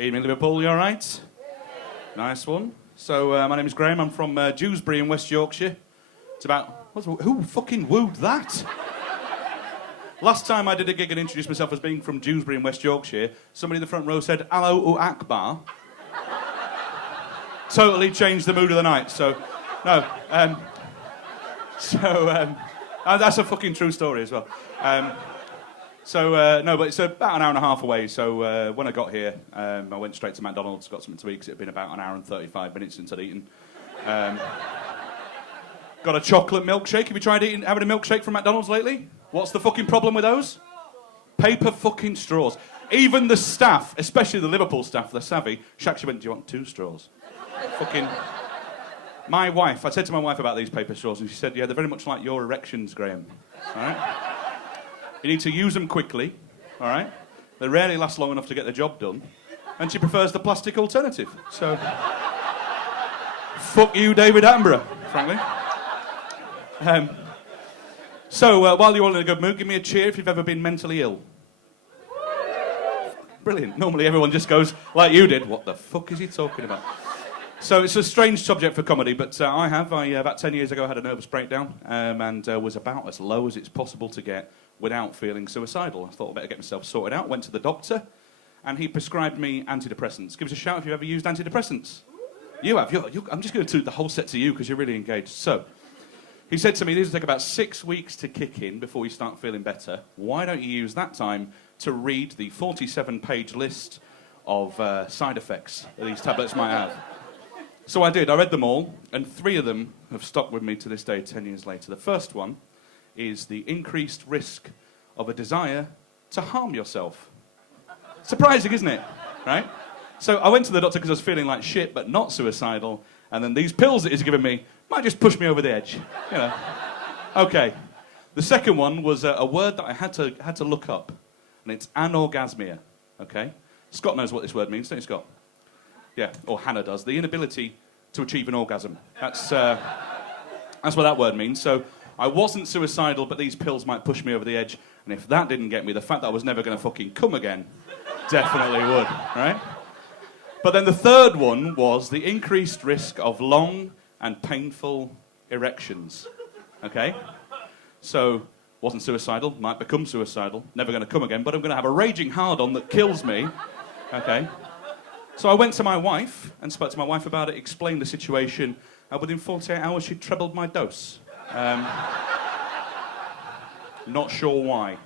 Evening, Liverpool. You all right? Nice one. So, my name is Graeme. I'm from Dewsbury in West Yorkshire. It's about... Who fucking wooed that? Last time I did a gig and introduced myself as being from Dewsbury in West Yorkshire, somebody in the front row said, "Hello, Akbar." Totally changed the mood of the night. So, no. That's a fucking true story as well. No, but it's about an hour and a half away. So when I got here, I went straight to McDonald's, got something to eat because it had been about an hour and 35 minutes since I'd eaten. Got a chocolate milkshake. Have you tried having a milkshake from McDonald's lately? What's the fucking problem with those? Paper fucking straws. Even the staff, especially the Liverpool staff, they're savvy. She actually went, "Do you want 2 straws?" Fucking... My wife, I said to my wife about these paper straws, and she said, "Yeah, they're very much like your erections, Graeme. All right? You need to use them quickly, all right? They rarely last long enough to get the job done." And she prefers the plastic alternative. So, fuck you, David Attenborough, frankly. While you're all in a good mood, give me a cheer if you've ever been mentally ill. Brilliant. Normally everyone just goes, like you did, "What the fuck is he talking about?" So it's a strange subject for comedy, but I about 10 years ago, had a nervous breakdown and was about as low as it's possible to get without feeling suicidal. I thought I'd better get myself sorted out. Went to the doctor, and he prescribed me antidepressants. Give us a shout if you've ever used antidepressants. You have. I'm just going to do the whole set to you because you're really engaged. So, he said to me, "These will take about 6 weeks to kick in before you start feeling better. Why don't you use that time to read the 47-page list of side effects that these tablets might have?" So I did. I read them all, and 3 of them have stuck with me to this day, 10 years later. The first one is the increased risk of a desire to harm yourself. Surprising, isn't it? Right? So I went to the doctor because I was feeling like shit, but not suicidal, and then these pills that he's given me might just push me over the edge. You know. Okay. The second one was a word that I had to look up, and it's anorgasmia. Okay? Scott knows what this word means, don't you, Scott? Yeah, or Hannah does. The inability to achieve an orgasm. That's what that word means. So I wasn't suicidal, but these pills might push me over the edge. And if that didn't get me, the fact that I was never going to fucking come again definitely would, right? But then the third one was the increased risk of long and painful erections. Okay? So, wasn't suicidal, might become suicidal, never going to come again, but I'm going to have a raging hard-on that kills me. Okay? So I went to my wife and spoke to my wife about it, explained the situation, and within 48 hours she'd trebled my dose. Not sure why.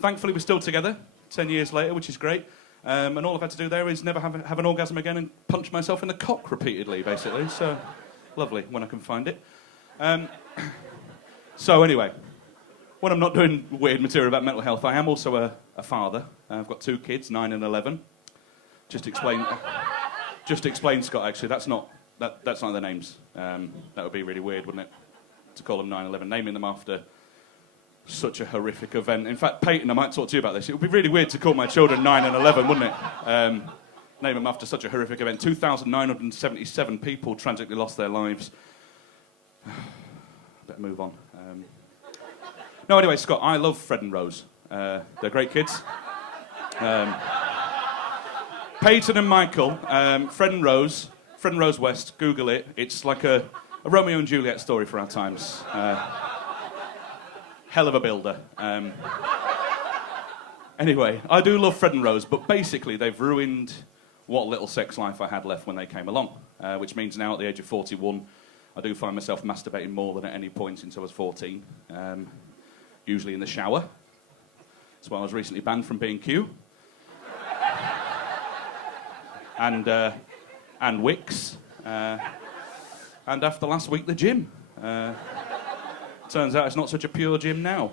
Thankfully we're still together 10 years later, which is great. And all I've had to do there is never have an orgasm again and punch myself in the cock repeatedly, basically. So, lovely, when I can find it. So anyway, when I'm not doing weird material about mental health, I am also a father. I've got 2 kids, 9 and 11. Just explain, Scott, actually, that's not their names. That would be really weird, wouldn't it? To call them 9 and 11, naming them after such a horrific event. In fact, Peyton, I might talk to you about this. It would be really weird to call my children 9 and 11, wouldn't it? Name them after such a horrific event. 2,977 people tragically lost their lives. Better move on. No, anyway, Scott, I love Fred and Rose. They're great kids. Peyton and Michael, Fred and Rose West, Google it. It's like a Romeo and Juliet story for our times. Hell of a builder. Anyway, I do love Fred and Rose, but basically they've ruined what little sex life I had left when they came along, which means now at the age of 41, I do find myself masturbating more than at any point since I was 14, usually in the shower. That's why I was recently banned from B&Q. And Wix. And after last week, the gym. Turns out it's not such a pure gym now.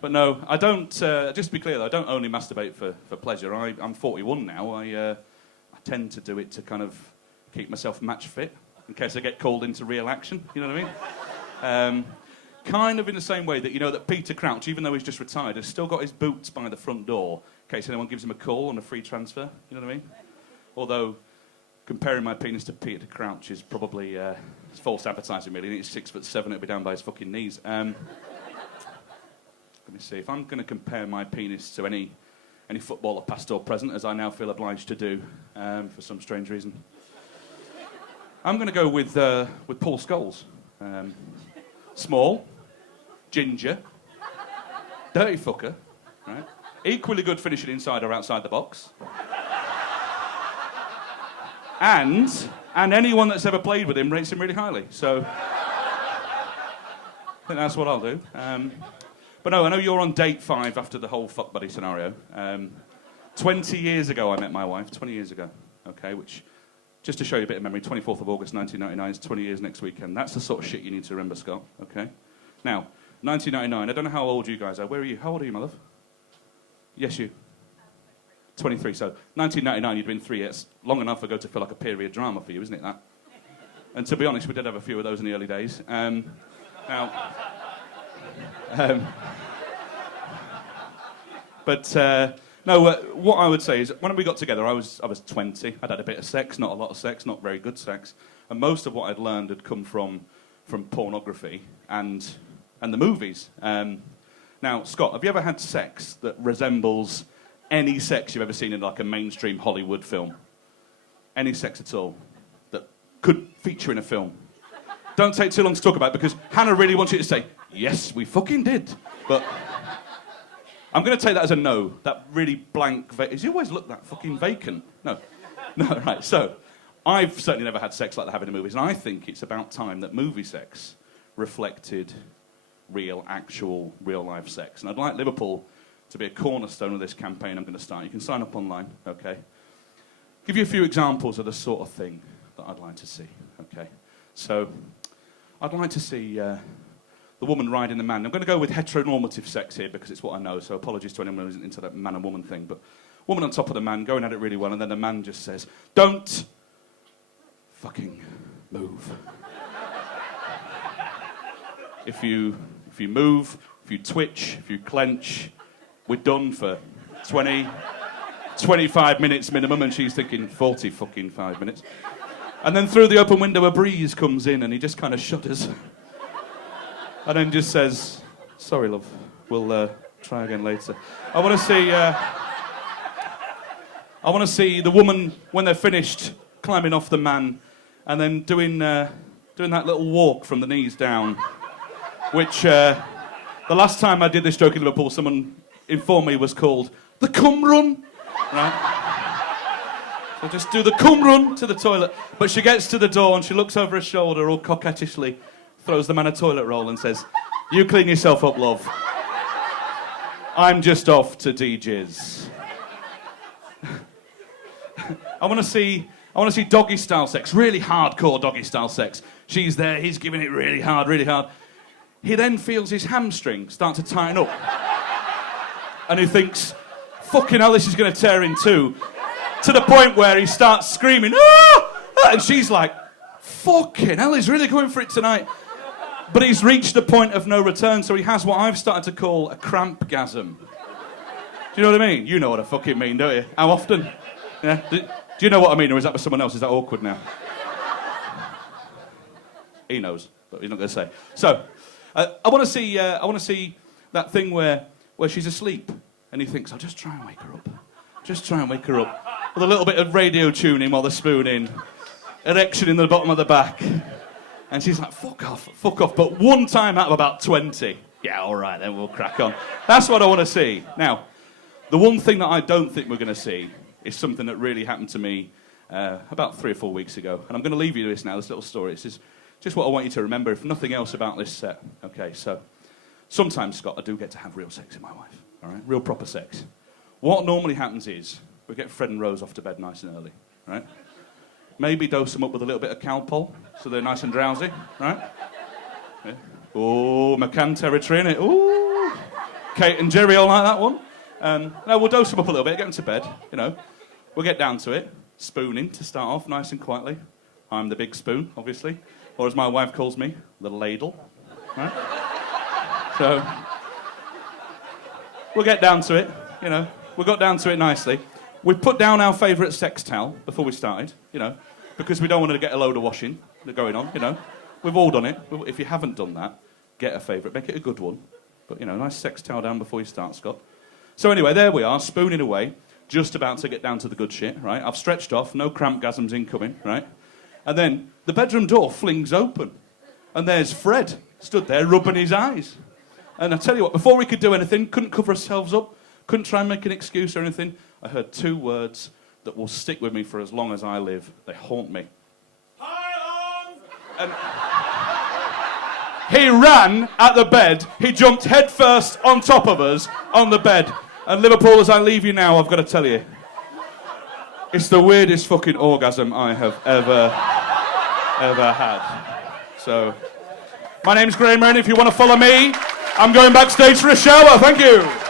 But no, I don't, just to be clear though, I don't only masturbate for pleasure. I'm 41 now. I tend to do it to kind of keep myself match fit in case I get called into real action, you know what I mean? Kind of in the same way that, you know, that Peter Crouch, even though he's just retired, has still got his boots by the front door in case anyone gives him a call on a free transfer, you know what I mean? Although, comparing my penis to Peter Crouch is probably it's false advertising, really. He's 6'7", it'll be down by his fucking knees. let me see, if I'm going to compare my penis to any footballer past or present, as I now feel obliged to do for some strange reason, I'm going to go with Paul Scholes. Small, ginger, dirty fucker, right? Equally good finishing inside or outside the box. And anyone that's ever played with him rates him really highly. So I think that's what I'll do. But no, I know you're on date 5 after the whole fuck buddy scenario. 20 years ago I met my wife, 20 years ago, okay, which, just to show you a bit of memory, 24th of August 1999 is 20 years next weekend. That's the sort of shit you need to remember, Scott, okay? Now, 1999, I don't know how old you guys are. Where are you? How old are you, my love? Yes, you. 23, so 1999, you'd been 3 years. Long enough ago to feel like a period drama for you, isn't it, that? And to be honest, we did have a few of those in the early days. What I would say is, when we got together, I was 20. I'd had a bit of sex, not a lot of sex, not very good sex. And most of what I'd learned had come from pornography and the movies. Now, Scott, have you ever had sex that resembles any sex you've ever seen in like a mainstream Hollywood film? Any sex at all that could feature in a film? Don't take too long to talk about it, because Hannah really wants you to say, yes, we fucking did. But I'm going to take that as a no. That really blank... Does he always look that fucking vacant? No. No, right. So, I've certainly never had sex like they have in the movies, and I think it's about time that movie sex reflected actual, real-life sex. And I'd like Liverpool to be a cornerstone of this campaign I'm going to start. You can sign up online, okay? Give you a few examples of the sort of thing that I'd like to see, okay? So, I'd like to see the woman riding the man. I'm going to go with heteronormative sex here because it's what I know, so apologies to anyone who isn't into that man and woman thing, but woman on top of the man, going at it really well, and then the man just says, don't fucking move. If you move, if you twitch, if you clench, we're done for 20, 25 minutes minimum, and she's thinking 40 fucking 5 minutes. And then through the open window a breeze comes in and he just kind of shudders. And then just says, sorry, love, we'll try again later. I want to see the woman, when they're finished, climbing off the man and then doing that little walk from the knees down, which the last time I did this joke in Liverpool, someone informed me was called the cum run, right? So just do the cum run to the toilet. But she gets to the door and she looks over her shoulder all coquettishly, throws the man a toilet roll and says, you clean yourself up, love. I'm just off to DJs. I want to see doggy style sex, really hardcore doggy style sex. She's there, he's giving it really hard, really hard. He then feels his hamstring start to tighten up. And he thinks, fucking hell, this is going to tear in two. To the point where he starts screaming, ah! And she's like, fucking hell, he's really going for it tonight. But he's reached the point of no return, so he has what I've started to call a crampgasm. Do you know what I mean? You know what I fucking mean, don't you? How often? Yeah? Do you know what I mean, or is that for someone else? Is that awkward now? He knows, but he's not going to say. So, I want to see that thing where she's asleep, and he thinks, I'll just try and wake her up. Just try and wake her up. With a little bit of radio tuning while they're spooning. Erection in the bottom of the back. And she's like, fuck off. But one time out of about 20, yeah, all right, then we'll crack on. That's what I want to see. Now, the one thing that I don't think we're going to see is something that really happened to me about 3 or 4 weeks ago. And I'm going to leave you this now, this little story. This is just what I want you to remember, if nothing else about this set. Okay, so sometimes, Scott, I do get to have real sex with my wife, all right? Real proper sex. What normally happens is we get Fred and Rose off to bed nice and early, right? Maybe dose them up with a little bit of Calpol so they're nice and drowsy, right? Yeah. Oh, McCann territory, innit? Ooh. Kate and Jerry all like that one. No, we'll dose them up a little bit, get them to bed, you know. We'll get down to it. Spooning to start off, nice and quietly. I'm the big spoon, obviously. Or as my wife calls me, the ladle. Right? So, we'll get down to it, you know. We got down to it nicely. We put down our favourite sex towel before we started, you know, because we don't want to get a load of washing going on, you know. We've all done it. If you haven't done that, get a favourite. Make it a good one. But, you know, nice sex towel down before you start, Scott. So anyway, there we are, spooning away, just about to get down to the good shit, right? I've stretched off, no crampgasms incoming, right? And then the bedroom door flings open. And there's Fred, stood there rubbing his eyes. And I tell you what, before we could do anything, couldn't cover ourselves up, couldn't try and make an excuse or anything, I heard two words that will stick with me for as long as I live. They haunt me. And he ran at the bed, he jumped headfirst on top of us, on the bed. And Liverpool, as I leave you now, I've got to tell you, it's the weirdest fucking orgasm I have ever had. So, my name's Graeme, and if you want to follow me, I'm going backstage for a shower. Thank you.